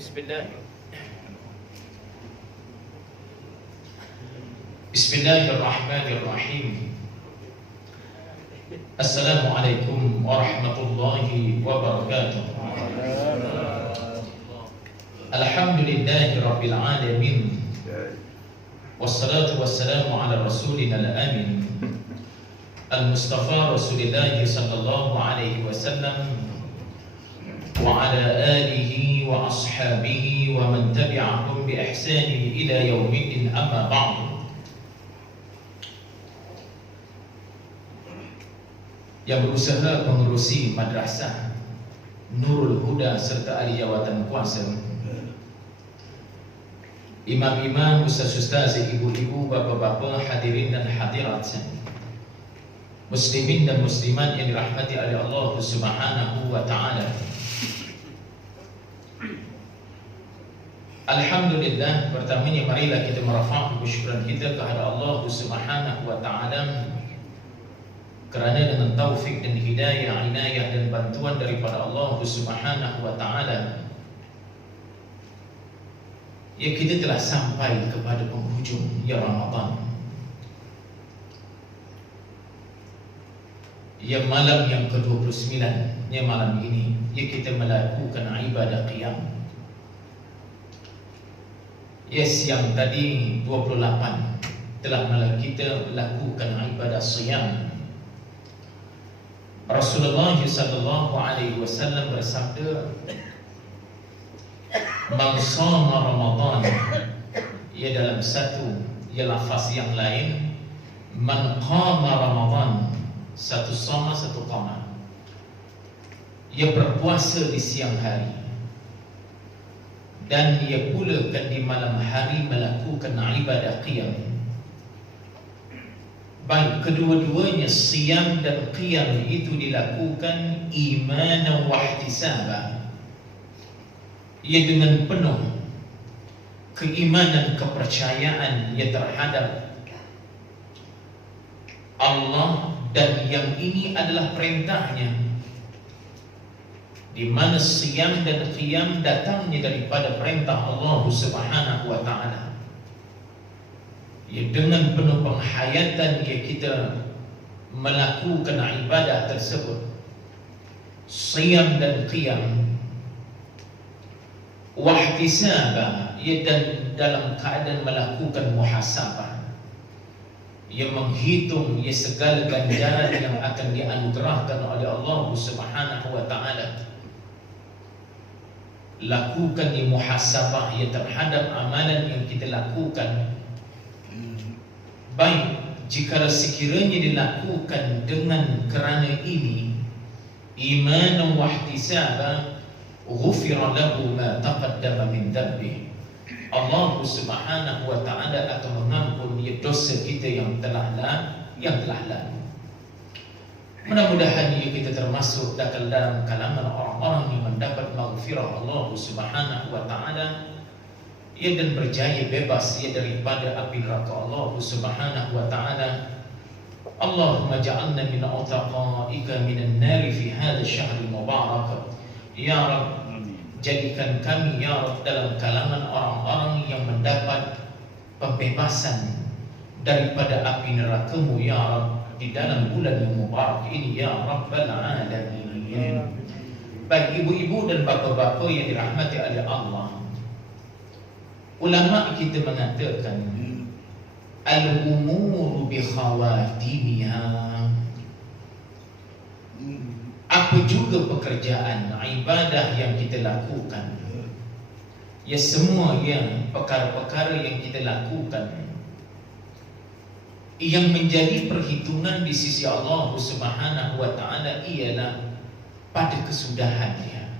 Bismillahirrahmanirrahim. Assalamualaikum warahmatullahi wabarakatuh. Alhamdulillahi rabbil alamin. Wassalatu wassalamu ala rasulina al-amin al-mustafa rasulillahi sallallahu alaihi wasallam wa ala alihi wa ashabihi wa man tabi'ahum bi ihsanin ila yaumiddin, amma ba'du. Yang berusaha mengurusi madrasah Nurul Huda serta ahli jawatan kuasa, imam-imam, ustaz-ustaz, ibu-ibu, bapak-bapak, hadirin dan hadirat, muslimin dan muslimat yang dirahmati oleh Allah Subhanahu wa ta'ala. Alhamdulillah, pertamanya marilah kita merafa'kan kesyukuran kita kepada Allah Subhanahu wa ta'ala, kerana dengan taufik dan hidayah, inayah dan bantuan daripada Allah Subhanahu wa ta'ala, ya kita telah sampai kepada penghujung ya Ramadan. Ya malam yang ke-29, ya malam ini, ya kita melakukan ibadah qiyam. Ya siang tadi 28 telah kita melakukan ibadah siyam. Rasulullah sallallahu alaihi wasallam bersabda, "Man shama Ramadan," ia dalam satu ya lafaz yang lain, "Man qama Ramadan," satu sama satu qama. Ia berpuasa di siang hari dan ia pula kan di malam hari melakukan ibadah qiyam. Baik, kedua-duanya siyam dan qiyam itu dilakukan imanan wa ihtisaban, ia dengan penuh keimanan, kepercayaan ia terhadap Allah, dan yang ini adalah perintahnya, di mana siyam dan qiyam datangnya daripada perintah Allah Subhanahu wa ta'ala. Ya, dengan penuh penghayatan ya kita melakukan ibadah tersebut, siyam dan qiyam, wahtisaba, ya, dan dalam keadaan melakukan muhasabah, ia menghitung ya segala ganjaran yang akan dianugerahkan oleh Allah Subhanahu wa ta'ala. Lakukan ya muhasabah ya terhadap amalan yang kita lakukan. Baik, jika sekiranya dilakukan dengan kerana ini, iman wa ihtisaba, ghufira lahu ma taqaddama min dhanbi. Allah Subhanahu wa ta'ala akan mengampuni dosa kita yang telah lalu. Mudah-mudahan kita termasuk dalam kalangan orang-orang yang mendapat maghfirah Allah Subhanahu wa ta'ala, ia dan berjaya bebas ia daripada api neraka Allah Subhanahu wa ta'ala. Allahumma ja'alna min utaqaika minan nari fi hadha syahr mubarak. Ya Rabb, jadikan kami ya Rabb dalam kalangan orang-orang yang mendapat pembebasan daripada api neraka-Mu ya Rabb di dalam bulan yang mubarak ini ya Rabbal alamin. Baik ibu-ibu dan bapak-bapak yang dirahmati oleh Allah, ulama kita mengatakan al-umuru bi khawatimiha. Apa juga pekerjaan ibadah yang kita lakukan, ya semua yang perkara-perkara yang kita lakukan yang menjadi perhitungan di sisi Allah Subhanahu wa ta'ala ialah pada kesudahannya.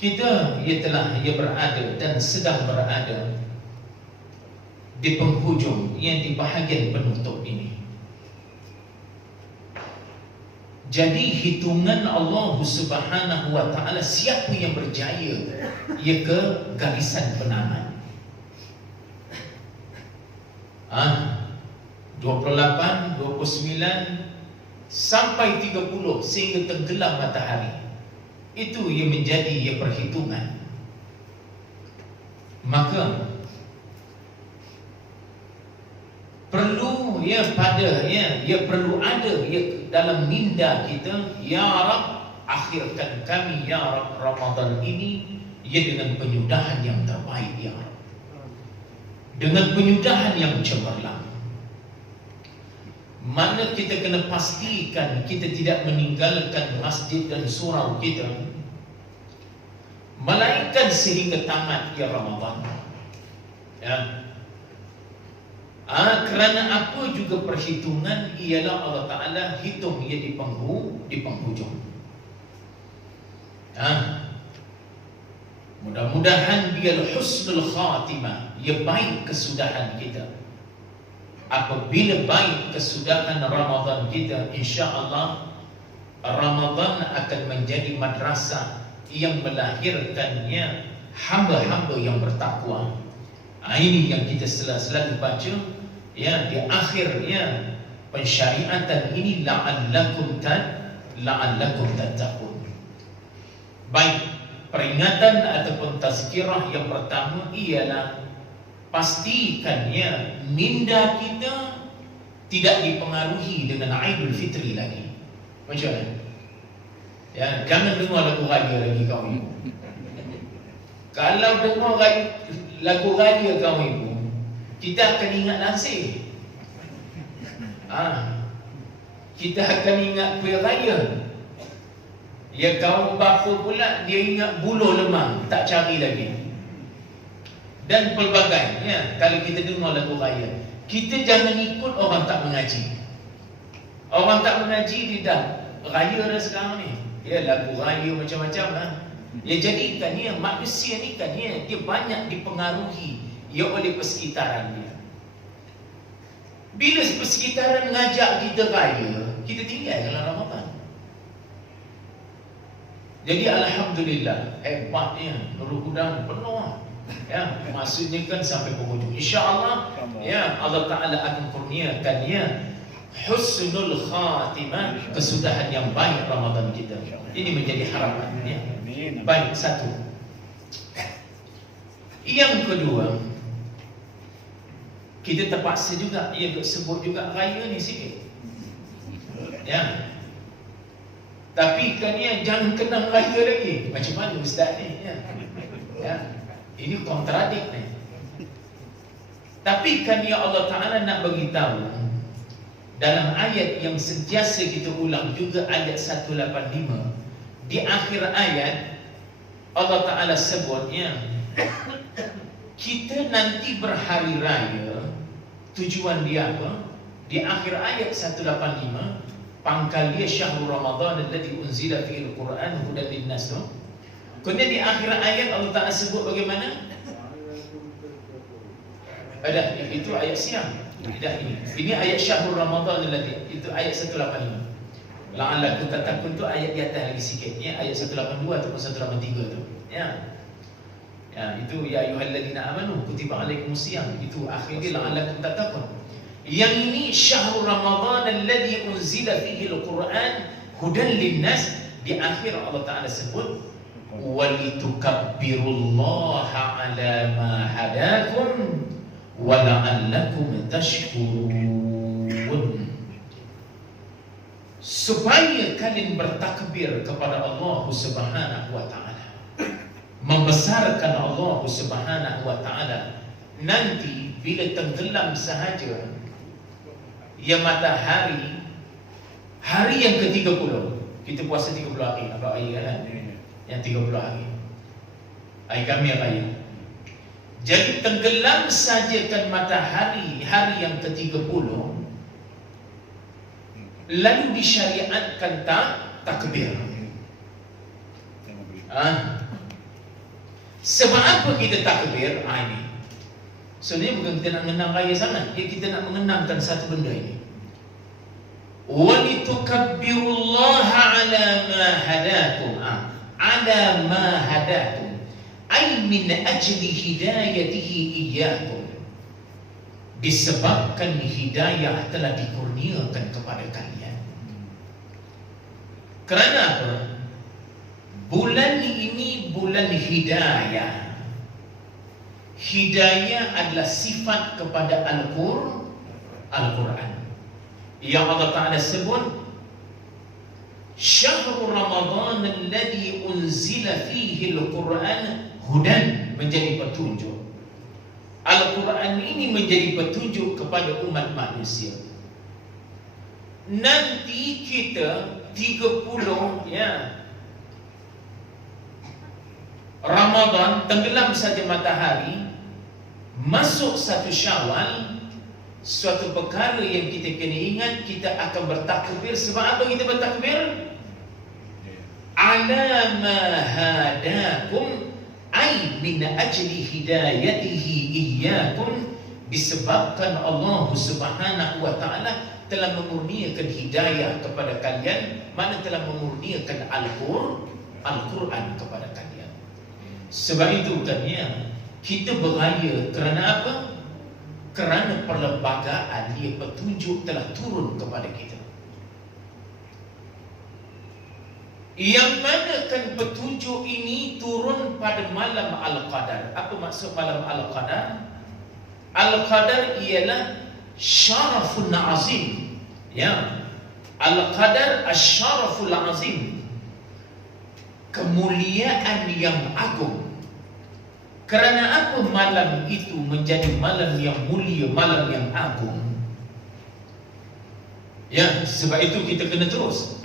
Kita telah berada dan sedang berada di penghujung yang di bahagian penutup ini. Jadi hitungan Allah Subhanahu wa ta'ala siapa yang berjaya ia ke garisan penamat. 28, 29 sampai 30 sehingga tenggelam matahari. Itu yang menjadi perhitungan. Maka perlu perlu ada dalam minda kita, ya Rab, akhirkan kami ya Rab Ramadan ini dengan penyudahan yang terbaik ya Rab, dengan penyudahan yang cemerlang. Mana kita kena pastikan kita tidak meninggalkan masjid dan surau kita melainkan sehingga tamat ya Ramadan. Kerana apa juga perhitungan ialah Allah Ta'ala hitung ia di penghujung. Mudah-mudahan biar husnul khatimah, ia baik kesudahan kita. Apabila baik kesudahan Ramadan kita, insya-Allah Ramadan akan menjadi madrasah yang melahirkannya hamba-hamba yang bertakwa. Ini yang kita selalu baca di akhirnya pensyariatan ini, la'allakum tattaqun. Baik, peringatan ataupun tazkirah yang pertama ialah pastikannya minda kita tidak dipengaruhi dengan Aidul Fitri lagi. Macam mana? Jangan dengar lagu raya lagi kau ibu. Kalau dengar lagu raya kau ibu, kita akan ingat nasi. Kita akan ingat kuih raya. Ya kaum bapa pula dia ingat buluh lemang, tak cari lagi. Dan pelbagai kalau kita dengar lagu raya, kita jangan ikut orang tak mengaji. Orang tak mengaji dia dah raya dah sekarang ni. Lagu raya macam-macam lah. Jadikan manusia ni kan dia banyak dipengaruhi oleh persekitaran dia. Bila persekitaran ngajak kita raya, kita tinggal dalam Ramadan. Jadi alhamdulillah, hebatnya Nurul Huda penuh. Maksudnya kan sampai penghujung. Insya-Allah Allah Ta'ala akan kurniakan husnul khatimah, kesudahan yang baik Ramadan kita. Ini menjadi harapan. Baik, satu. Yang kedua, kita terpaksa juga sebut juga raya ni sikit. Tapi kan jangan kenang raya lagi. Macam mana ustaz ni? Ini kontradik ni. Tapi kan Allah Ta'ala nak bagi tahu dalam ayat yang sentiasa kita ulang juga, ayat 185. Di akhir ayat Allah Ta'ala sebutnya kita nanti berhari raya. Tujuan dia apa? Di akhir ayat 185, pangkal dia syahrul Ramadan alladzi unzila fihi al-Quran hudan lin-nas. Kemudian di akhir ayat Allah Ta'ala sebut bagaimana? Itu ayat siang. Ini ayat syahrul Ramadan alladzi, itu ayat 185. La'allakum tattaqun tu ayat di atas lagi sikit. Ayat 182 ataupun 183 tu. Itu ya ayyuhalladzina amanu kutiba alaikumusiyam. Itu akhirnya la'allakum tattaqun. Yang ini syahrul Ramadan alladzi unzila fihi al-Quran hudan lin-nas. Di akhir Allah Ta'ala sebut walitukabbirullaha ala ma hadakum wa la'allakum tashkurun. Supaya kalian bertakbir kepada Allah Subhanahu wa Ta'ala, membesarkan Allah Subhanahu wa Ta'ala. Nanti bila tenggelam sahaja matahari, hari yang ke-30, kita puasa 30 hari, apa hari kan? Yang 30 hari. Hari kami raya. Jadi tenggelam sajakan matahari hari yang ke-30, lalu disyariatkan takbir. Sebab apa kita takbir? Ini sebenarnya bukan kita nak mengenang raya sangat, kita nak mengenangkan satu benda ini. Walitukabbirullaha ala ma hadakum. Ala ma hadakum ay min ajli hidayatihi iyyakum. Disebabkan hidayah telah dikurniakan kepada kalian. Kerana apa? bulan ini bulan hidayah. Hidayah adalah sifat kepada Al-Quran. Yang Allah Ta'ala sebut, Syahrul Ramadan alladhi unzila fihi al-Quran hudan, menjadi petunjuk. Al-Quran ini menjadi petunjuk kepada umat manusia. Nanti kita 30 Ramadan, tenggelam saja matahari, masuk 1 Syawal, suatu perkara yang kita kena ingat, kita akan bertakbir. Sebab apa kita bertakbir? Ala ma hadakum, ay min ajli hidayatihi iyyakum, disebabkan Allah Subhanahu wa taala telah memurniakan hidayah kepada kalian, mana telah memurniakan Al-Quran kepada kalian. Sebab itu kan kita beraya kerana apa? Kerana perlembagaan petunjuk telah turun kepada kita. Yang mana kan petunjuk ini turun pada malam Al-Qadar. Apa maksud malam Al-Qadar? Al-Qadar ialah syarafun azim. Al-Qadar asyaraful azim, kemuliaan yang agung. Kerana apa malam itu menjadi malam yang mulia, malam yang agung? Sebab itu kita kena terus.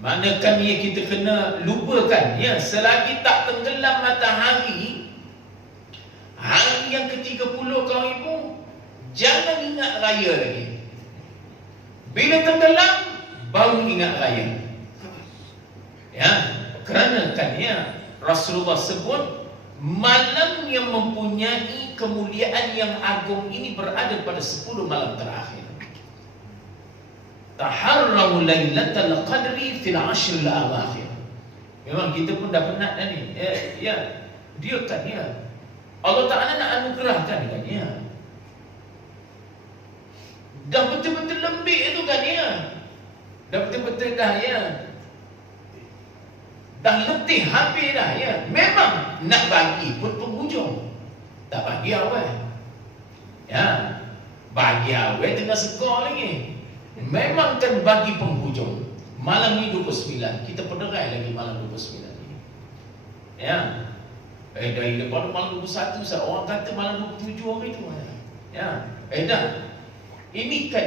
Manakan kita kena lupakan, selagi tak tenggelam matahari hari yang ke-30 kau ibu, jangan ingat raya lagi. Bila tenggelam baru ingat raya. Kerana kan Rasulullah sebut malam yang mempunyai kemuliaan yang agung ini berada pada 10 malam terakhir. Taharraw lailatul qadri fil 'ashr al-awakhir. Memang kita pun dah penat dah ni. Dia kan Allah Ta'ala nak anugerahkan kan dah betul-betul lembik itu kan dah betul-betul dah dah letih habis dah memang nak bagi pun penghujung, tak bagi awal bagi awal tengah sekor lagi, memang kan bagi penghujung. Malam ni 29, kita penderai lagi malam 29 ni dari lepas malam 21 orang kata malam 27 hari tu dah. Ini kan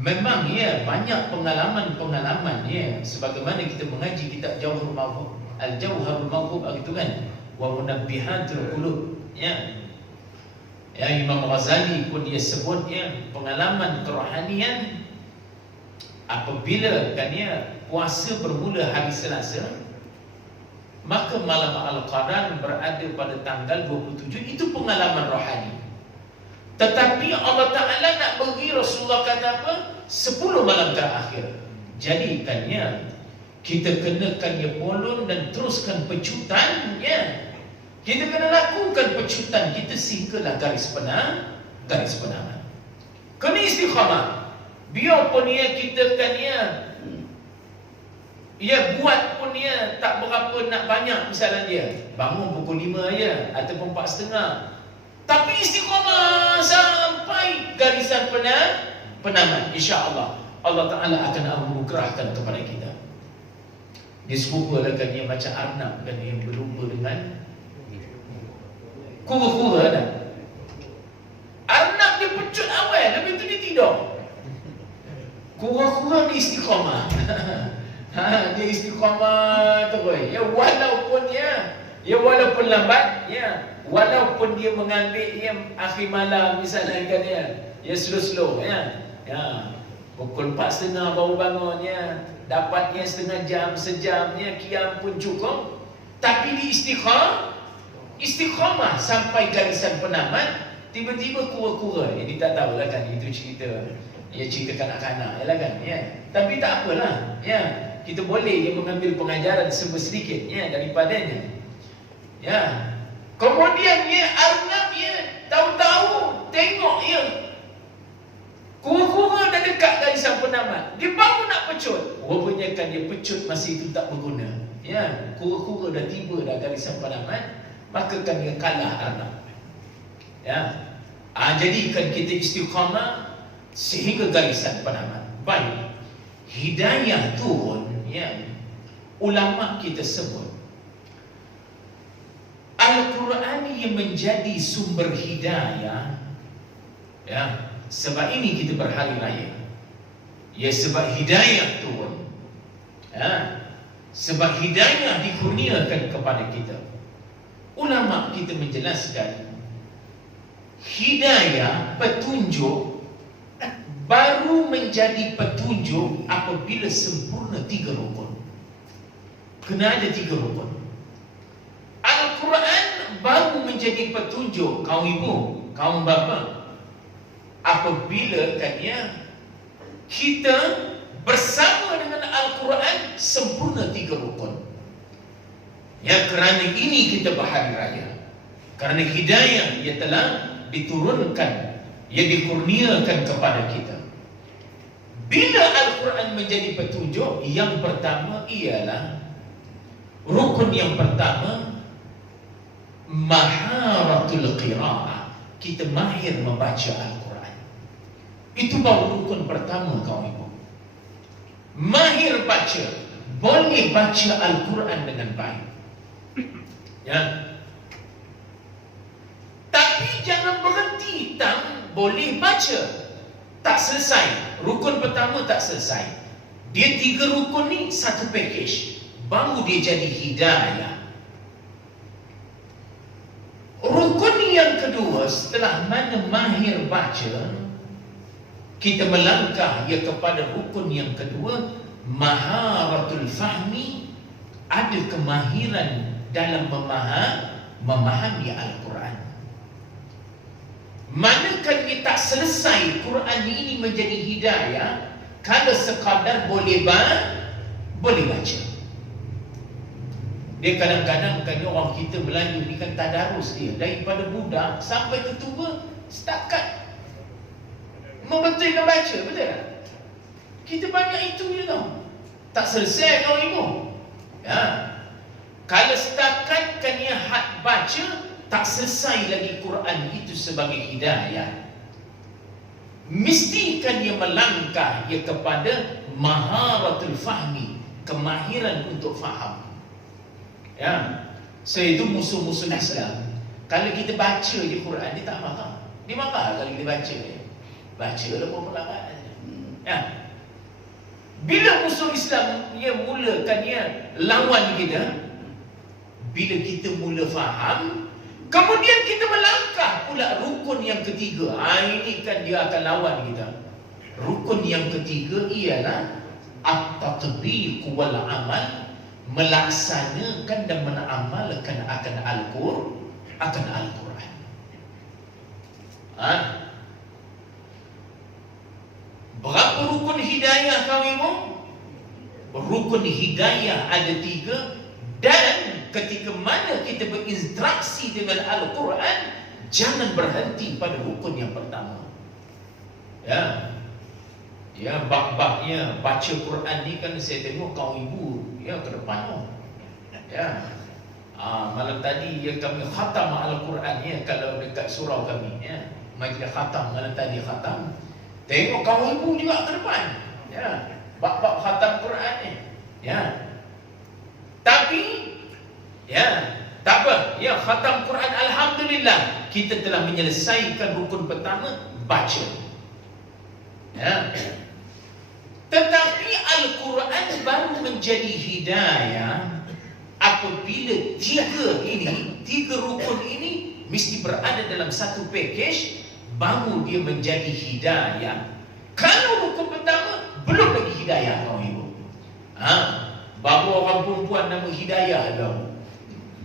memang banyak pengalaman-pengalaman sebagaimana kita mengaji kitab Jauharul Mawhub, Al-Jauharul Mawhub gitu kan, wa munabbihatul qulub Imam Ghazali pun dia sebut pengalaman kerohanian apabila kan puasa bermula hari Selasa, maka malam Al-Qadar berada pada tanggal 27. Itu pengalaman rohani. Tetapi Allah Ta'ala nak bagi, Rasulullah kata apa? 10 malam terakhir. Jadi kan kita kenakan polon dan teruskan pecutan kita kena lakukan pecutan kita sehinggalah garis penangan. Kena istiqamah. Biarpun kita kan buat pun tak berapa nak banyak, misalnya dia bangun pukul 5 ataupun 4:30, tapi istiqamah sampai garisan penangan, insya-Allah Allah Ta'ala akan anugerahkan kepada kita. Dia serupalah kan macam arnab kan yang berlumba dengan kura-kura dah. Arnab dia pecut awal, lepas tu dia tidur. Kura-kura dia istiqamah. Dia istiqamah terus. Walaupun lambat, walaupun dia mengambil akhir malam misalnya kan slow-slow pukul 4:30 baru bangun dapatnya setengah jam, sejam qiyam pun cukup, tapi di istiqamah sampai garisan penamat. Tiba-tiba kura-kura dia tak tahulah kan, itu cerita cerita kanak-kanak kan tapi tak apalah kita boleh mengambil pengajaran sedikit daripadanya. Kemudian Arnab tahu-tahu tengok Kura-kura dah dekat garisan penamat, dia baru nak pecut, rupanya kan dia pecut masih itu tak berguna. Ya, kura-kura dah tiba dah garisan penamat, maka kan dia kalah Arnab. Ya, jadikan kita istiqamah sehingga garisan penamat. Baik, hidayah turun, ya. Ulama kita sebut Al-Quran yang menjadi sumber hidayah, ya. Sebab ini kita berhari raya, ya, sebab hidayah turun, ya. Sebab hidayah dikurniakan kepada kita. Ulama kita menjelaskan hidayah, petunjuk, baru menjadi petunjuk apabila sempurna 3 rukun. Kena ada 3 rukun. Al-Quran baru menjadi petunjuk kaum ibu, kaum bapa, apabila katanya kita bersama dengan Al-Quran sempurna 3 rukun. Ya, kerana ini kita berhari raya, kerana hidayah ia telah diturunkan, ia dikurniakan kepada kita. Bila Al-Quran menjadi petunjuk, yang pertama ialah rukun yang pertama, maharatul qira'ah. Kita mahir membaca Al-Quran. Itu baru rukun pertama kaum ibu. Mahir baca, boleh baca Al-Quran dengan baik. Ya. Tapi jangan berhenti boleh baca, tak selesai. Rukun pertama tak selesai. Dia 3 rukun ni satu package, baru dia jadi hidayah. Rukun yang kedua, setelah mana mahir baca, kita melangkah ya kepada rukun yang kedua, maharatul fahmi. Ada kemahiran dalam memahami Al-Quran. Manakala dia tak selesai Quran ini menjadi hidayah kalau sekadar boleh baca. Dia kadang-kadang kan orang kita Melayu ni kan tadarus dia daripada budak sampai ke tua, setakat membetulkan baca, betul tak? Kita banyak itu je tau, tak selesai kau ibu. Ya. Kalau setakat kan dia had baca, tak selesai lagi Quran itu sebagai hidayah. Mesti kan dia melangkah ya kepada maharatul fahmi, kemahiran untuk faham. Ya, so itu musuh-musuh Islam. Kalau kita baca je Quran, dia tak marah. Dia marah kalau kita baca dia. Baca lah berapa. Ya. Bila musuh Islam dia mulakan dia lawan kita, bila kita mula faham, kemudian kita melangkah pula rukun yang ketiga. Ini kan dia akan lawan kita. Rukun yang ketiga ialah at-tatbiq wal amal, melaksanakan dan mengamalkan akan Al-Quran. Berapa rukun hidayah kau ibu? Rukun hidayah ada 3. Dan ketika mana kita berinteraksi dengan Al-Quran, jangan berhenti pada rukun yang pertama. Ya, ya, bab-babnya baca Quran ni kan saya tengok kaum ibu ya ke depan. Ya, malam tadi ya kami khatam Al-Quran ya, kalau dekat surau kami ya, majlis khatam malam tadi khatam. Tengok kaum ibu juga ke depan. Ya, bab-bab khatam Quran ni. Ya. Tapi ya, tak apa. Ya, khatam Quran alhamdulillah, kita telah menyelesaikan rukun pertama, baca. Ya. Tetapi Al-Quran baru menjadi hidayah apabila 3 rukun ini mesti berada dalam satu package, baru dia menjadi hidayah. Kalau rukun pertama belum lagi hidayah kaum ibu. Baru orang perempuan nama hidayah baru.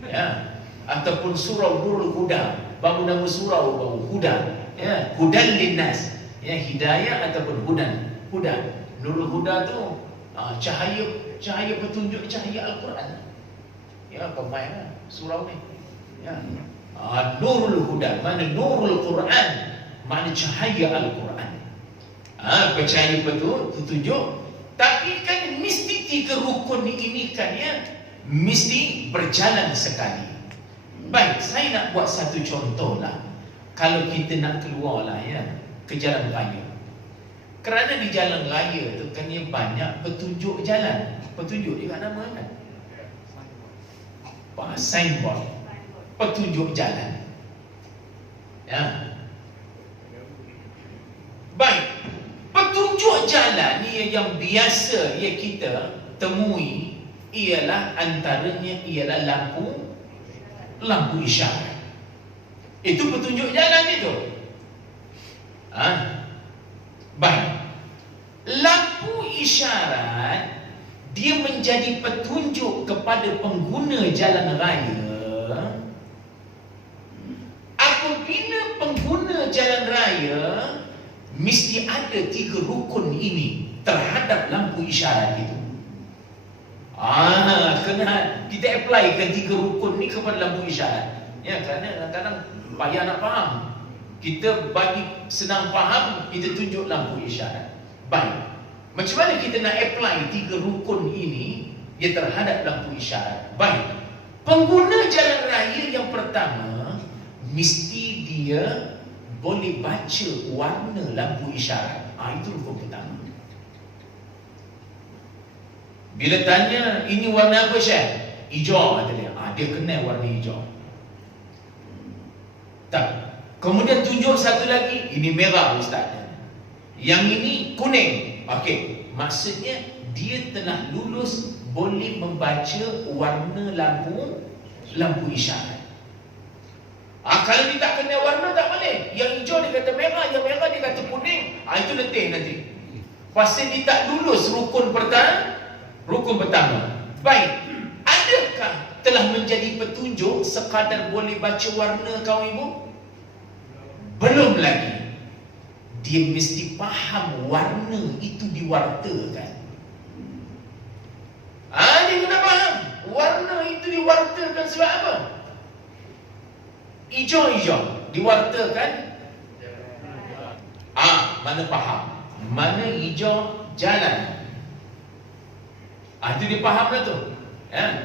Ya, ataupun surau Nurul Huda, baru nama surau baru Huda. Ya, Hudan linnas. Ya, hidayah ataupun hudan. Nurul Huda tu cahaya petunjuk, cahaya Al-Quran. Ya, kau main surau ni. Ya. Nurul Huda, mana Nurul Quran, mana cahaya Al-Quran. Percaya betul, petunjuk. Tapi kan mesti 3 rukun ini kan ya, mesti berjalan sekali. Baik, saya nak buat satu contoh lah. Kalau kita nak keluar lah ya, ke jalan raya. Kerana di jalan raya tu kan ya banyak petunjuk jalan. Petunjuk dia kat nama kan? Signboard. Petunjuk jalan. Ya. Baik. Petunjuk jalan ni yang biasa ya kita temui ialah antaranya ialah lampu isyarat. Itu petunjuk jalan itu. Baik. Lampu isyarat dia menjadi petunjuk kepada pengguna jalan raya apabila pengguna jalan raya mesti ada 3 rukun ini terhadap lampu isyarat itu. Kena kita applykan 3 rukun ni kepada lampu isyarat. Ya, kerana kadang-kadang payah nak faham. Kita bagi senang faham, kita tunjuk lampu isyarat. Baik. Macam mana kita nak apply 3 rukun ini ya terhadap lampu isyarat? Baik. Pengguna jalan raya yang pertama mesti dia boleh baca warna lampu isyarat. Itu rukun pertama. Bila tanya ini warna apa Syekh? Hijau kata dia. Dia kenal warna hijau. Tak. Kemudian tunjuk satu lagi, ini merah ustaz. Yang ini kuning. Okey, maksudnya dia telah lulus boleh membaca warna lampu isyarat. Kalau dia tak kenal warna tak boleh. Yang hijau dia kata merah, yang merah dia kata kuning. Itu letih nanti. Pasal dia tak lulus rukun pertama. Baik. Adakah telah menjadi petunjuk sekadar boleh baca warna kaum ibu? Belum lagi. Dia mesti faham warna itu diwartakan. Dia kena faham warna itu diwartakan sebab apa? Hijau-hijau diwartakan. Mana faham? Mana hijau jalan. Itu dia faham dah tu.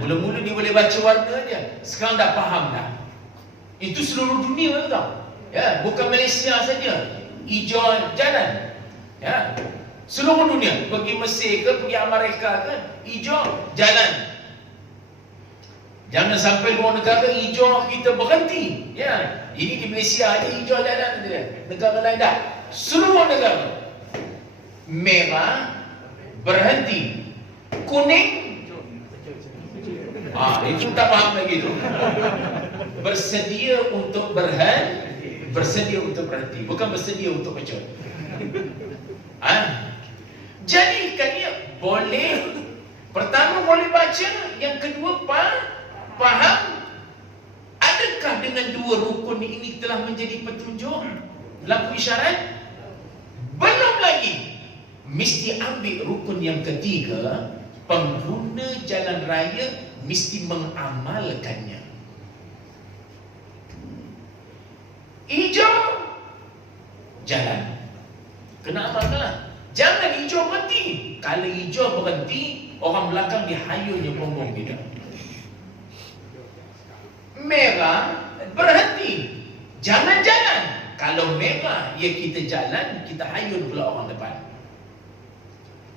Mula-mula dia boleh baca warna dia. Sekarang dah faham dah. Itu seluruh dunia tau. Bukan Malaysia saja. Hijau jalan. Seluruh dunia. Pergi Mesir ke, pergi Amerika ke, hijau jalan. Jangan sampai luar negara hijau kita berhenti. Ini di Malaysia aja hijau jalan dia. Negara lain dah. Seluruh negara. Merah berhenti. Kuning itu tak faham lagi tu. Bersedia untuk bersedia untuk berhenti, bukan bersedia untuk pecut. Jadi kan dia boleh, pertama boleh baca, yang kedua faham. Adakah dengan 2 rukun ini telah menjadi petunjuk lampu isyarat? Belum lagi. Mesti ambil rukun yang ketiga. Pengguna jalan raya mesti mengamalkannya. Hijau jalan, kena amalkan. Jangan hijau berhenti. Kalau hijau berhenti, orang belakang dihayunya pompong kita. Merah berhenti, jangan jalan. Kalau merah ya kita jalan, kita hayun pula orang depan.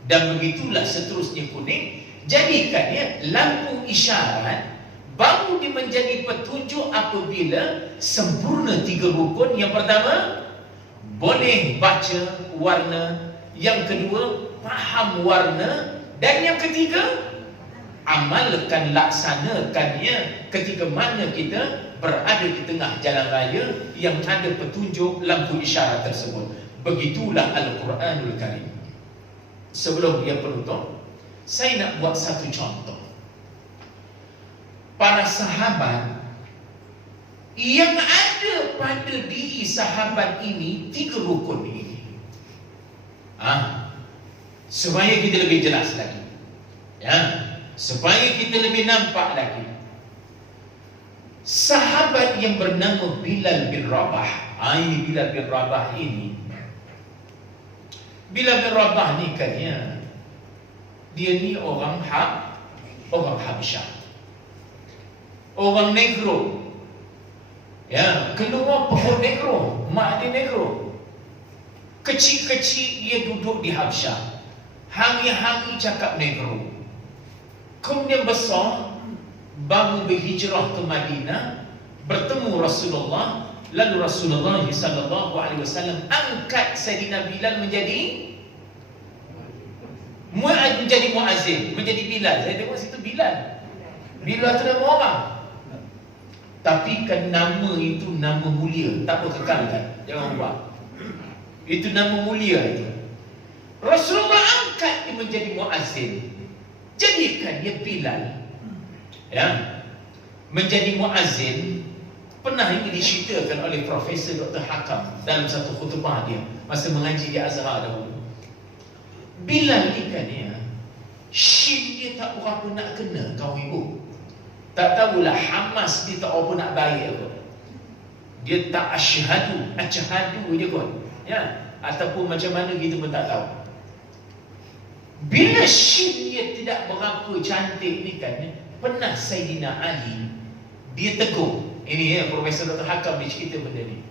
Dan begitulah seterusnya kuning. Jadikannya lampu isyarat baru dia menjadi petunjuk apabila sempurna 3 rukun. Yang pertama, boleh baca warna. Yang kedua, faham warna. Dan yang ketiga, amalkan, laksanakannya ketika mana kita berada di tengah jalan raya yang ada petunjuk lampu isyarat tersebut. Begitulah Al-Quranul Karim. Sebelum dia penutup, saya nak buat satu contoh. Para sahabat yang ada pada diri sahabat ini 3 rukun ini. Supaya kita lebih jelas lagi. Supaya kita lebih nampak lagi. Sahabat yang bernama Bilal bin Rabah. Ini Bilal bin Rabah ini Bilal bin Rabah ni kan ya, dia ni orang Habsyah, orang Negro. Ya, keluar pohon Negro, mak dia Negro. Kecil-kecil dia duduk di Habsyah, hari-hari cakap Negro. Kemudian besar, baru berhijrah ke Madinah, bertemu Rasulullah. Lalu Rasulullah sallallahu alaihi wasallam angkat Sayyidina Bilal menjadi muazzin, menjadi Bilal. Saya tengok situ Bilal. Bilal tu nama orang. Tapi kan nama itu nama mulia, tak apa kekal kan? Jangan ubah. Itu nama mulia itu. Rasulullah angkat dia menjadi muazzin. Jadikan dia Bilal. Ya. Menjadi muazzin. Pernah ini diceritakan oleh Profesor Dr. Hakam dalam satu khutbah dia masa mengaji di Azhar dahulu. Bilal ni kan ya, shin dia tak berapa nak kena kaum ibu. Tak tahulah Hamas dia tak apa nak baik apa. Dia tak asyhadu je kot. Ya, ataupun macam mana kita pun tak tahu. Bila shin dia tidak berapa cantik ni kan, pernah Sayyidina Ali dia tegur. Ini ya, Profesor Dr. Hakam dia cerita benda ni.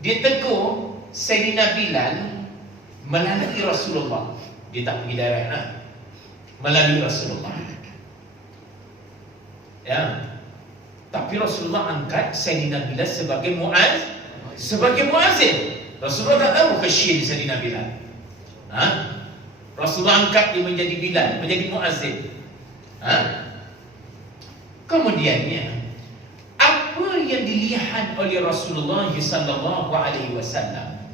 Dia tegur Sayyidina Bilal melalui Rasulullah. Dia tak pergi direct lah. Melalui Rasulullah. Ya. Tapi Rasulullah angkat Sayyidina Bilal sebagai muazzin. Rasulullah tak tahu kesyir Sayyidina Bilal. Rasulullah angkat dia menjadi Bilal, menjadi muazzin. Kemudiannya apa yang dilihat oleh Rasulullah sallallahu alaihi wasallam,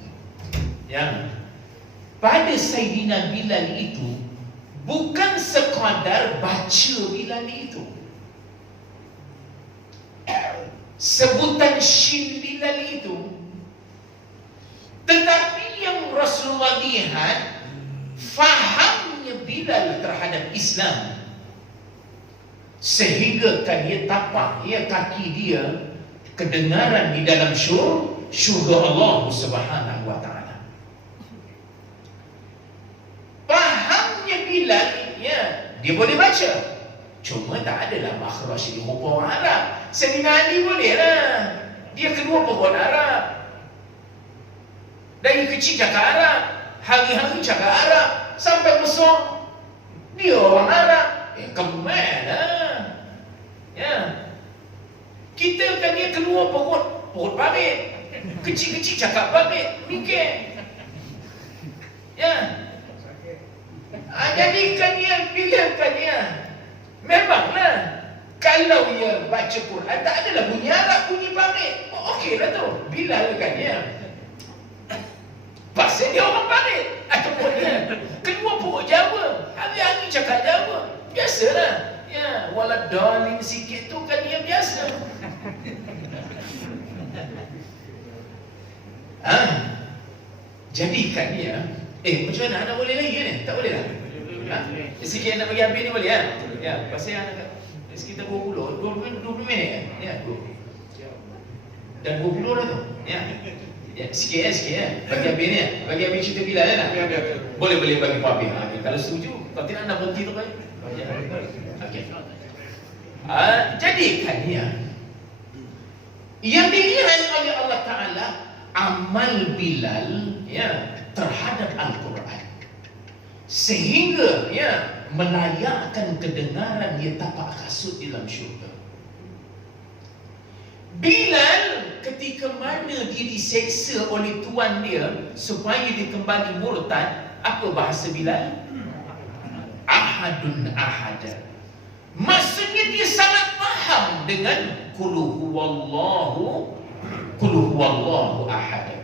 yang pada Sayyidina Bilal itu bukan sekadar baca Bilal itu, sebutan shin Bilal itu, tetapi yang Rasulullah lihat fahamnya Bilal terhadap Islam, sehingga kan dia tapak kaki dia kedengaran di dalam syurga Allah Subhanahu wa taala. Fahamnya Bilal ya, dia boleh baca, cuma tak adalah makhraj di rupa orang Arab. Sayyidina Ali boleh lah, dia keluar pohon Arab, dari kecil cakap Arab, hari-hari cakap Arab, sampai besar dia orang Arab. Kemana? Ya. Kita kan dia keluar pohon parit, kecil-kecil cakap parit, mikir. Ya. Jadi kan dia bila kan dia memanglah kalau dia baca Quran tak adalah bunyi Arab, bunyi parit. Okeylah tu. Bila kan dia pasal dia orang parit ataupun dia keluar pohon Jawa, hari-hari cakap Jawa. Biasalah. Ya, walau darling sikit tu kan dia biasa. Jadi kan dia, macam mana anak boleh lagi kan? Tak boleh lah. Sikit nak bagi habis ni boleh kan? Ya, pasal anak sekitar 20 minit kan? Ya, 20. Dan 20 dah tu. Ya. Ya, sikit bagi habis ni. Bagi habis cerita Bilal kan? Boleh bagi habis. Kalau setuju, kalau tidak nak berhenti tu kan? Okay. Jadi kan ya, yang dilihat oleh Allah Ta'ala amal Bilal ya terhadap Al-Quran, sehingga ya melayakkan kedengaran dia tapak kasut di dalam syurga. Bilal ketika mana dia diseksa oleh tuan dia supaya dia kembali murtad, apa bahasa Bilal? Ahadun ahada. Maksudnya dia sangat faham dengan qul huwallahu ahad.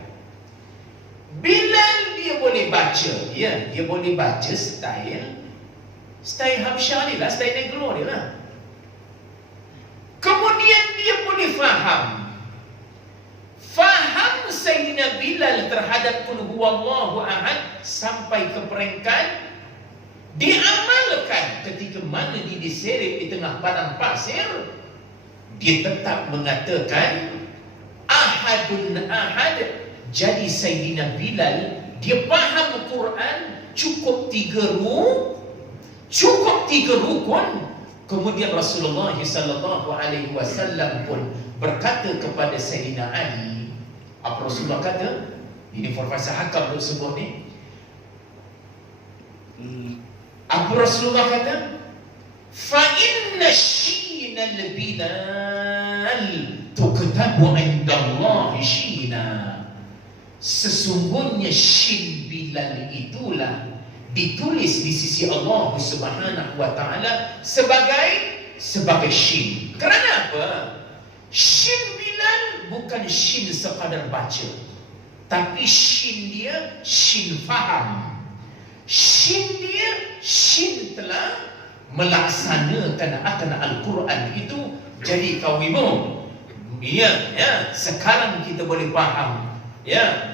Bilal dia boleh baca, ya, dia boleh baca style Habsyah ni lah, style Negro ni lah. Kemudian dia boleh faham Sayyidina Bilal terhadap qul huwallahu ahad sampai ke peringkat diamalkan ketika mana dia diseret di tengah padang pasir, dia tetap mengatakan ahadun ahad. Jadi Sayyidina Bilal dia faham Quran cukup tiga rukun. Kemudian Rasulullah sallallahu alaihi wasallam pun berkata kepada Sayyidina Ali, apa Rasulullah kata? Ini Profesor Hakam untuk sebut ni. Apa Rasulullah kata? Fa inna shinal bilal tuktabu indallahi shina. Sesungguhnya shin Bilal itulah ditulis di sisi Allah Subhanahu wa taala sebagai shin. Kerana apa? Shin Bilal bukan shin sekadar baca, tapi shin dia shin faham. Shin dia shin telah melaksanakan akan Al-Quran itu jadi kawimu. Ya, sekarang kita boleh faham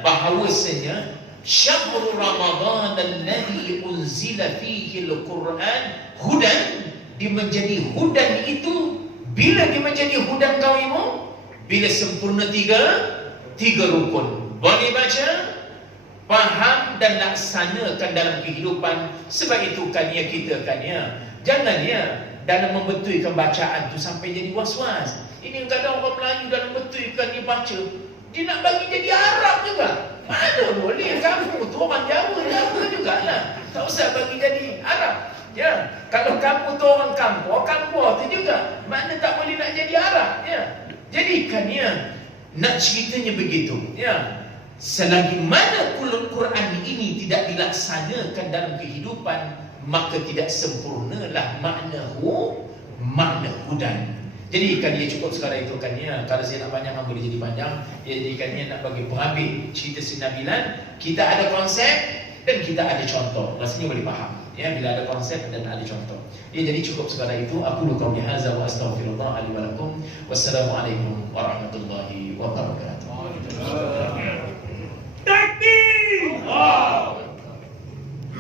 bahawasanya syahrul Ramadan alladzi unzila fihi al-Quran hudan, dia menjadi hudan itu bila dia menjadi hudan kawimu, bila sempurna tiga rukun. Boleh baca, faham dan laksanakan dalam kehidupan. Sebab itu kan kita jangan dalam membetulkan bacaan tu sampai jadi was-was. Ini kadang orang Melayu dalam betulkan dia baca, dia nak bagi jadi Arab juga. Mana boleh, kamu tu orang Jawa juga lah. Tak usah bagi jadi Arab. Ya, kalau kamu tu orang kampung tu juga. Mana tak boleh nak jadi Arab. Ya, jadikan nak ceritanya begitu. Ya, selagi mana Quran ini tidak dilaksanakan dalam kehidupan, maka tidak sempurnalah makna hudan. Jadikan dia cukup sekadar itu kan kalau saya nak panjang boleh jadi panjang. Jadikan nak bagi pengambil cerita Sayyidina Bilal, kita ada konsep dan kita ada contoh. Rasanya boleh faham bila ada konsep dan ada contoh. Jadi cukup sekadar itu. Aku qauli hadza wa astaghfirullah li wa lakum. Wassalamualaikum warahmatullahi wabarakatuh.